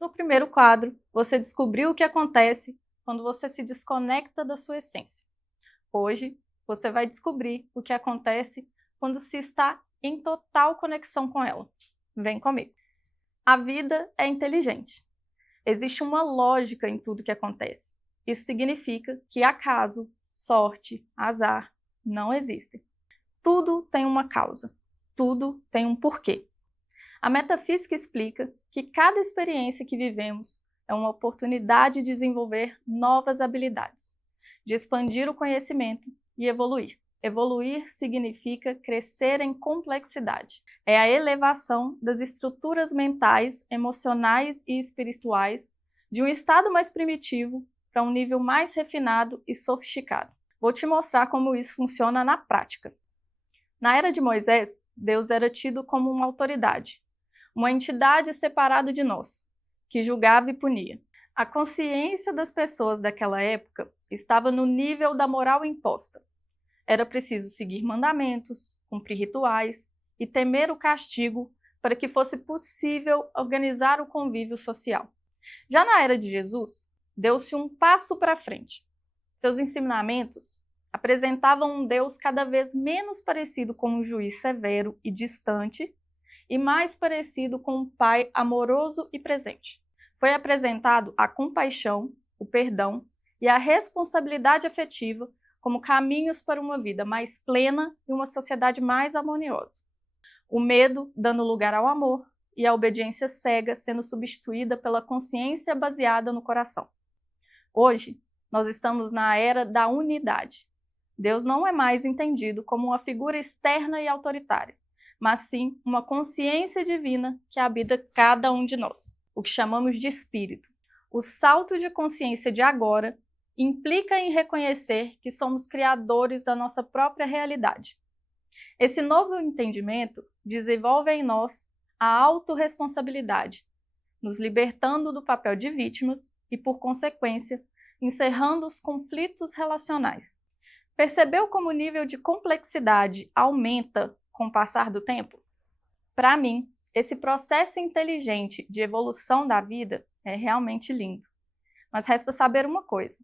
No primeiro quadro, você descobriu o que acontece quando você se desconecta da sua essência. Hoje, você vai descobrir o que acontece quando se está em total conexão com ela. Vem comigo. A vida é inteligente. Existe uma lógica em tudo que acontece. Isso significa que acaso, sorte, azar, não existem. Tudo tem uma causa, tudo tem um porquê. A metafísica explica que cada experiência que vivemos é uma oportunidade de desenvolver novas habilidades, de expandir o conhecimento e evoluir. Evoluir significa crescer em complexidade. É a elevação das estruturas mentais, emocionais e espirituais de um estado mais primitivo para um nível mais refinado e sofisticado. Vou te mostrar como isso funciona na prática. Na era de Moisés, Deus era tido como uma autoridade, uma entidade separada de nós, que julgava e punia. A consciência das pessoas daquela época estava no nível da moral imposta. Era preciso seguir mandamentos, cumprir rituais e temer o castigo para que fosse possível organizar o convívio social. Já na era de Jesus, deu-se um passo para frente. Seus ensinamentos apresentavam um Deus cada vez menos parecido com um juiz severo e distante e mais parecido com um pai amoroso e presente. Foi apresentado a compaixão, o perdão e a responsabilidade afetiva como caminhos para uma vida mais plena e uma sociedade mais harmoniosa. O medo dando lugar ao amor e a obediência cega sendo substituída pela consciência baseada no coração. Hoje, nós estamos na era da unidade. Deus não é mais entendido como uma figura externa e autoritária, mas sim uma consciência divina que habita cada um de nós, o que chamamos de espírito. O salto de consciência de agora implica em reconhecer que somos criadores da nossa própria realidade. Esse novo entendimento desenvolve em nós a autorresponsabilidade, nos libertando do papel de vítimas e, por consequência, encerrando os conflitos relacionais. Percebeu como o nível de complexidade aumenta com o passar do tempo? Para mim, esse processo inteligente de evolução da vida é realmente lindo. Mas resta saber uma coisa: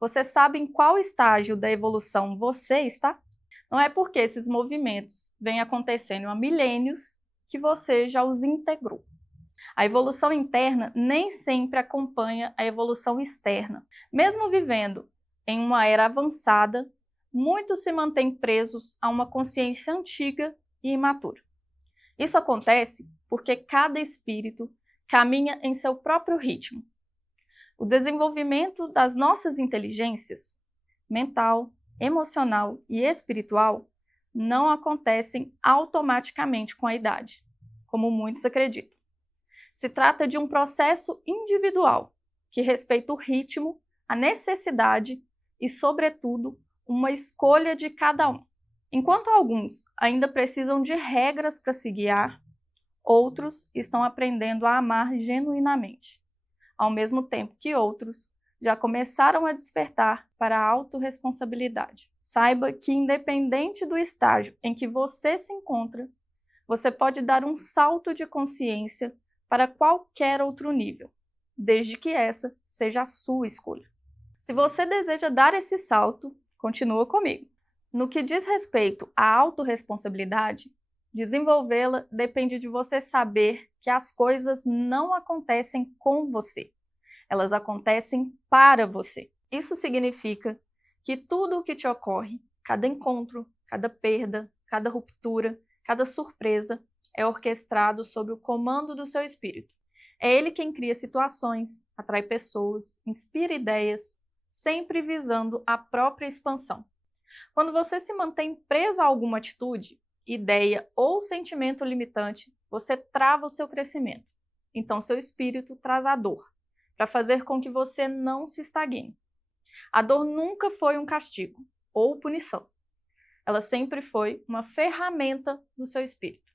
você sabe em qual estágio da evolução você está? Não é porque esses movimentos vêm acontecendo há milênios que você já os integrou. A evolução interna nem sempre acompanha a evolução externa. Mesmo vivendo em uma era avançada, muitos se mantêm presos a uma consciência antiga e imatura. Isso acontece porque cada espírito caminha em seu próprio ritmo. O desenvolvimento das nossas inteligências, mental, emocional e espiritual, não acontecem automaticamente com a idade, como muitos acreditam. Se trata de um processo individual, que respeita o ritmo, a necessidade e, sobretudo, uma escolha de cada um. Enquanto alguns ainda precisam de regras para se guiar, outros estão aprendendo a amar genuinamente, ao mesmo tempo que outros já começaram a despertar para a autorresponsabilidade. Saiba que, independente do estágio em que você se encontra, você pode dar um salto de consciência para qualquer outro nível, desde que essa seja a sua escolha. Se você deseja dar esse salto, continua comigo. No que diz respeito à autorresponsabilidade, desenvolvê-la depende de você saber que as coisas não acontecem com você. Elas acontecem para você. Isso significa que tudo o que te ocorre, cada encontro, cada perda, cada ruptura, cada surpresa, é orquestrado sob o comando do seu espírito. É ele quem cria situações, atrai pessoas, inspira ideias, sempre visando a própria expansão. Quando você se mantém preso a alguma atitude, ideia ou sentimento limitante, você trava o seu crescimento. Então seu espírito traz a dor, para fazer com que você não se estagne. A dor nunca foi um castigo ou punição. Ela sempre foi uma ferramenta do seu espírito.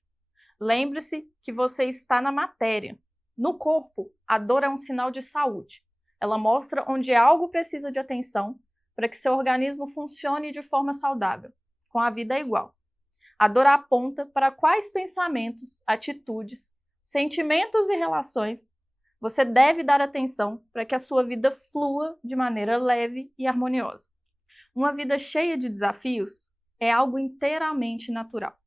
Lembre-se que você está na matéria. No corpo, a dor é um sinal de saúde. Ela mostra onde algo precisa de atenção para que seu organismo funcione de forma saudável, com a vida igual. A dor aponta para quais pensamentos, atitudes, sentimentos e relações você deve dar atenção para que a sua vida flua de maneira leve e harmoniosa. Uma vida cheia de desafios é algo inteiramente natural.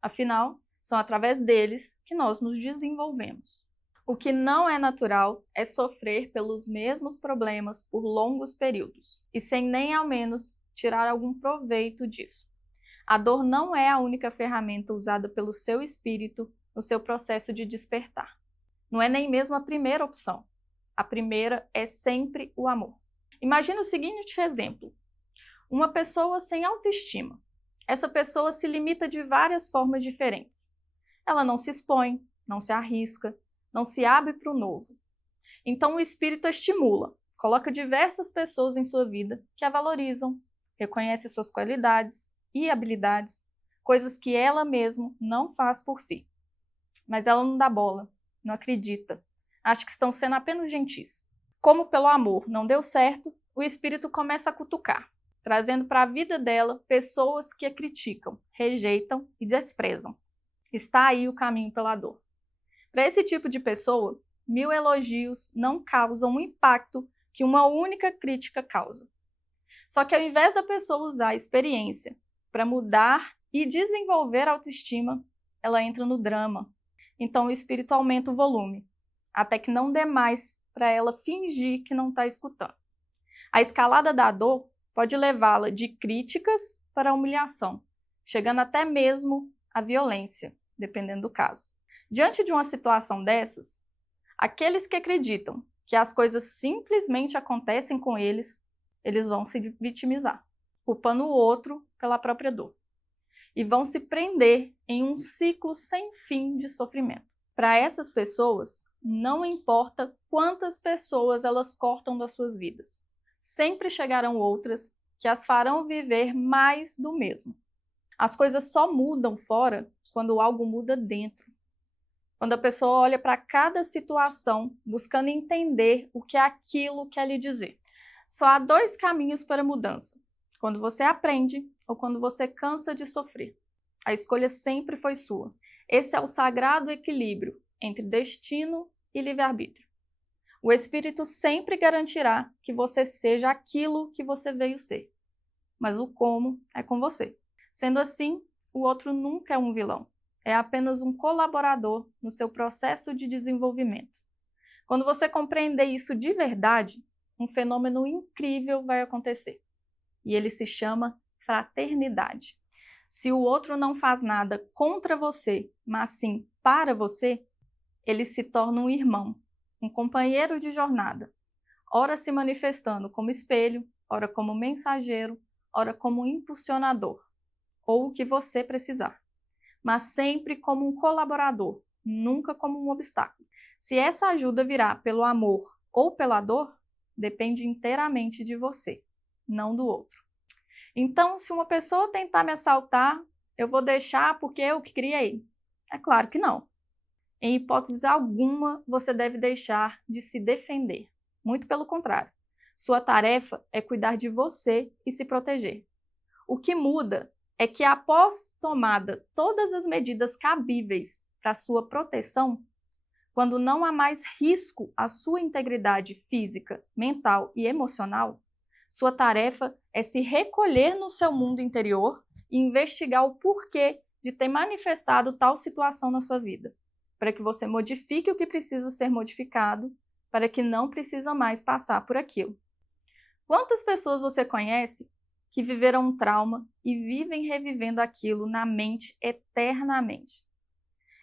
Afinal, são através deles que nós nos desenvolvemos. O que não é natural é sofrer pelos mesmos problemas por longos períodos e sem nem ao menos tirar algum proveito disso. A dor não é a única ferramenta usada pelo seu espírito no seu processo de despertar. Não é nem mesmo a primeira opção. A primeira é sempre o amor. Imagine o seguinte exemplo: uma pessoa sem autoestima. Essa pessoa se limita de várias formas diferentes. Ela não se expõe, não se arrisca, não se abre para o novo. Então o espírito a estimula, coloca diversas pessoas em sua vida que a valorizam, reconhece suas qualidades e habilidades, coisas que ela mesma não faz por si. Mas ela não dá bola, não acredita, acha que estão sendo apenas gentis. Como pelo amor não deu certo, o espírito começa a cutucar, trazendo para a vida dela pessoas que a criticam, rejeitam e desprezam. Está aí o caminho pela dor. Para esse tipo de pessoa, 1000 elogios não causam o impacto que uma única crítica causa. Só que ao invés da pessoa usar a experiência para mudar e desenvolver a autoestima, ela entra no drama, então o espírito aumenta o volume, até que não dê mais para ela fingir que não está escutando. A escalada da dor pode levá-la de críticas para a humilhação, chegando até mesmo à violência, dependendo do caso. Diante de uma situação dessas, aqueles que acreditam que as coisas simplesmente acontecem com eles vão se vitimizar, culpando o outro pela própria dor. E vão se prender em um ciclo sem fim de sofrimento. Para essas pessoas, não importa quantas pessoas elas cortam das suas vidas, sempre chegarão outras que as farão viver mais do mesmo. As coisas só mudam fora quando algo muda dentro. Quando a pessoa olha para cada situação, buscando entender o que aquilo quer lhe dizer. Só há 2 caminhos para a mudança: quando você aprende ou quando você cansa de sofrer. A escolha sempre foi sua. Esse é o sagrado equilíbrio entre destino e livre-arbítrio. O Espírito sempre garantirá que você seja aquilo que você veio ser, mas o como é com você. Sendo assim, o outro nunca é um vilão, é apenas um colaborador no seu processo de desenvolvimento. Quando você compreender isso de verdade, um fenômeno incrível vai acontecer, e ele se chama fraternidade. Se o outro não faz nada contra você, mas sim para você, ele se torna um irmão, um companheiro de jornada, ora se manifestando como espelho, ora como mensageiro, ora como impulsionador, ou o que você precisar, mas sempre como um colaborador, nunca como um obstáculo. Se essa ajuda virá pelo amor ou pela dor, depende inteiramente de você, não do outro. Então, se uma pessoa tentar me assaltar, eu vou deixar porque eu que criei? É claro que não. Em hipótese alguma, você deve deixar de se defender. Muito pelo contrário. Sua tarefa é cuidar de você e se proteger. O que muda é que, após tomada todas as medidas cabíveis para sua proteção, quando não há mais risco à sua integridade física, mental e emocional, sua tarefa é se recolher no seu mundo interior e investigar o porquê de ter manifestado tal situação na sua vida, para que você modifique o que precisa ser modificado, para que não precisa mais passar por aquilo. Quantas pessoas você conhece que viveram um trauma e vivem revivendo aquilo na mente eternamente?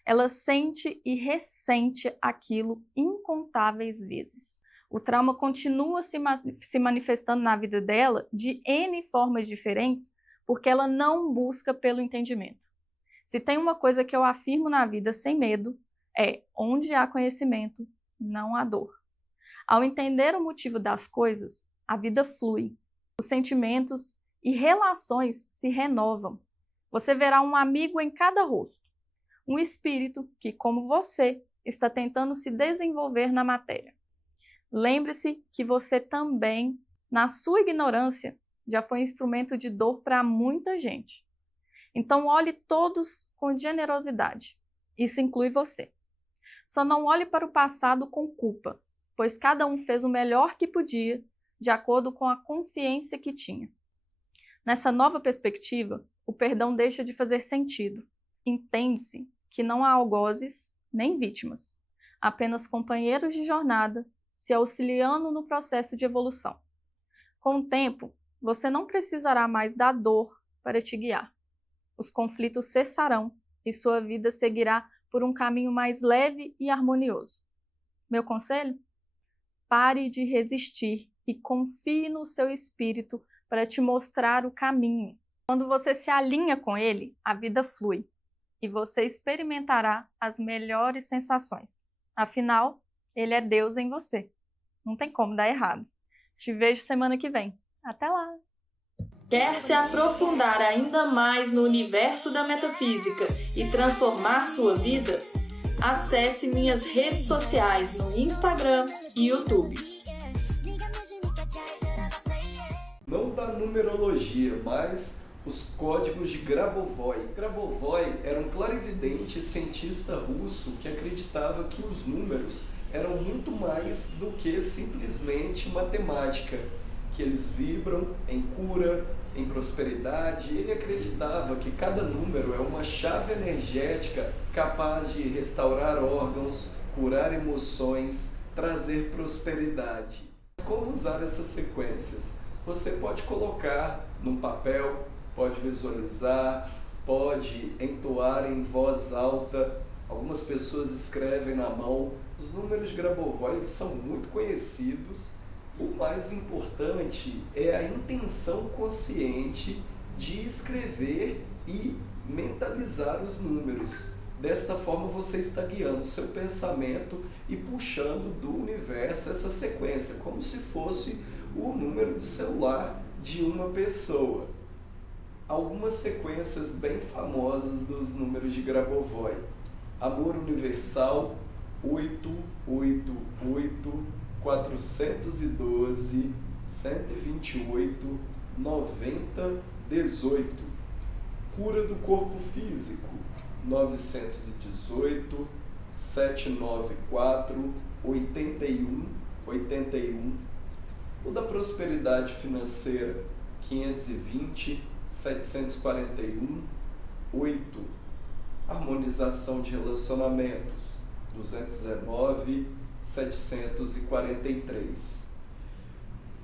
Ela sente e ressente aquilo incontáveis vezes. O trauma continua se manifestando na vida dela de N formas diferentes, porque ela não busca pelo entendimento. Se tem uma coisa que eu afirmo na vida sem medo, é: onde há conhecimento, não há dor. Ao entender o motivo das coisas, a vida flui. Os sentimentos e relações se renovam. Você verá um amigo em cada rosto. Um espírito que, como você, está tentando se desenvolver na matéria. Lembre-se que você também, na sua ignorância, já foi instrumento de dor para muita gente. Então olhe todos com generosidade. Isso inclui você. Só não olhe para o passado com culpa, pois cada um fez o melhor que podia, de acordo com a consciência que tinha. Nessa nova perspectiva, o perdão deixa de fazer sentido. Entende-se que não há algozes nem vítimas, apenas companheiros de jornada se auxiliando no processo de evolução. Com o tempo, você não precisará mais da dor para te guiar. Os conflitos cessarão e sua vida seguirá por um caminho mais leve e harmonioso. Meu conselho? Pare de resistir e confie no seu espírito para te mostrar o caminho. Quando você se alinha com ele, a vida flui e você experimentará as melhores sensações. Afinal, ele é Deus em você. Não tem como dar errado. Te vejo semana que vem. Até lá! Quer se aprofundar ainda mais no universo da metafísica e transformar sua vida? Acesse minhas redes sociais no Instagram e YouTube. Não da numerologia, mas os códigos de Grabovoi. Grabovoi era um clarividente cientista russo que acreditava que os números eram muito mais do que simplesmente matemática, que eles vibram em cura, em prosperidade. Ele acreditava que cada número é uma chave energética capaz de restaurar órgãos, curar emoções, trazer prosperidade. Como usar essas sequências? Você pode colocar num papel, pode visualizar, pode entoar em voz alta. Algumas pessoas escrevem na mão. Os números de Grabovoi, eles são muito conhecidos. O mais importante é a intenção consciente de escrever e mentalizar os números. Desta forma você está guiando o seu pensamento e puxando do universo essa sequência, como se fosse o número de celular de uma pessoa. Algumas sequências bem famosas dos números de Grabovoi. Amor universal, 888, 412, 128, 90, 18. Cura do corpo físico, 918, 794, 81, 81. O da prosperidade financeira, 520, 741, 8. Harmonização de relacionamentos, 219, 743.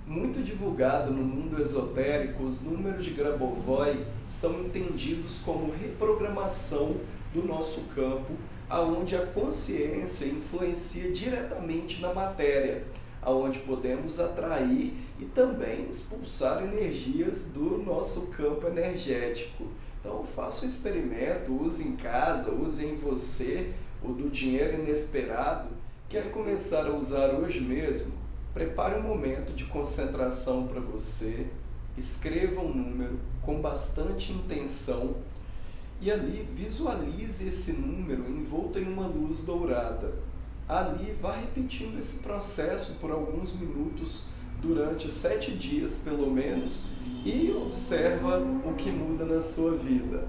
Muito divulgado no mundo esotérico, os números de Grabovoi são entendidos como reprogramação do nosso campo, aonde a consciência influencia diretamente na matéria, aonde podemos atrair e também expulsar energias do nosso campo energético. Então faça um experimento, use em casa, use em você o do dinheiro inesperado. Quer começar a usar hoje mesmo? Prepare um momento de concentração para você, escreva um número com bastante intenção e ali visualize esse número envolto em uma luz dourada. Ali vá repetindo esse processo por alguns minutos durante 7 dias pelo menos e observa o que muda na sua vida.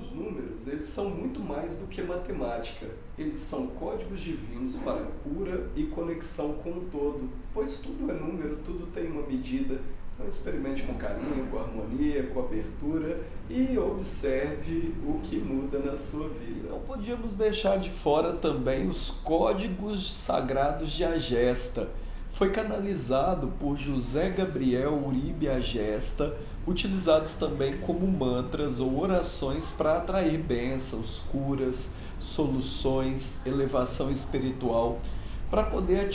Os números, eles são muito mais do que matemática. Eles são códigos divinos para cura e conexão com o todo, pois tudo é número, tudo tem uma medida. Então experimente com carinho, com harmonia, com abertura e observe o que muda na sua vida. Não podíamos deixar de fora também os códigos sagrados de Agesta. Foi canalizado por José Gabriel Uribe Agesta, utilizados também como mantras ou orações para atrair bênçãos, curas, soluções, elevação espiritual, para poder